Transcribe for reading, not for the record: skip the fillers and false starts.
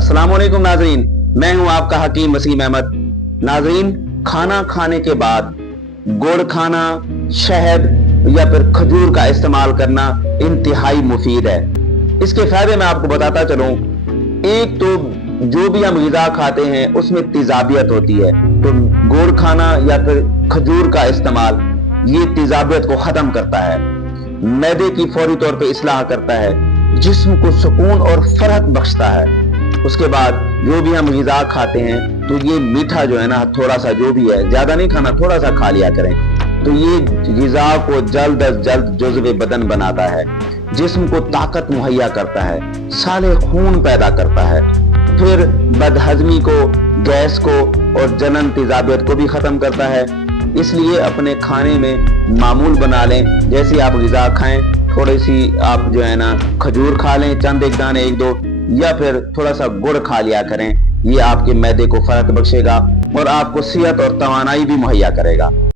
अस्सलाम वालेकुम नाजरीन, मैं हूं आपका हकीम वसीम अहमद। नाजरीन, खाना खाने के बाद गुड़ खाना, शहद या फिर खजूर का इस्तेमाल करना इंतहाई मुफीद है। इसके फायदे मैं आपको बताता चलूं। एक तो जो भी हम ग़िज़ा खाते हैं उसमें तेज़ाबियत होती है, तो गुड़ खाना या फिर खजूर का इस्तेमाल ये तेज़ाबियत को ख़त्म करता है, मैदे की फौरी तौर पे इस्लाह करता है, जिस्म को सुकून और फरहत बख्शता है। उसके बाद जो भी हम ग़िज़ा खाते हैं तो ये मीठा जो है ना, थोड़ा सा जो भी है, ज़्यादा नहीं खाना, थोड़ा सा खा लिया करें। तो ये ग़िज़ा को जल्द अज जल्द जुज़्व बदन बनाता है, जिस्म को ताकत मुहैया करता है, साले खून पैदा करता है, फिर बदहज़मी को, गैस को और जनन तेज़ाबियत को भी ख़त्म करता है। इसलिए अपने खाने में मामूल बना लें, जैसे आप ग़िज़ा खाएं थोड़ी सी आप जो है ना खजूर खा लें, चंद एक दाने, एक दो, या फिर थोड़ा सा गुड़ खा लिया करें। ये आपके मैदे को फरहत बख्शेगा और आपको सेहत और तवानाई भी मुहैया करेगा।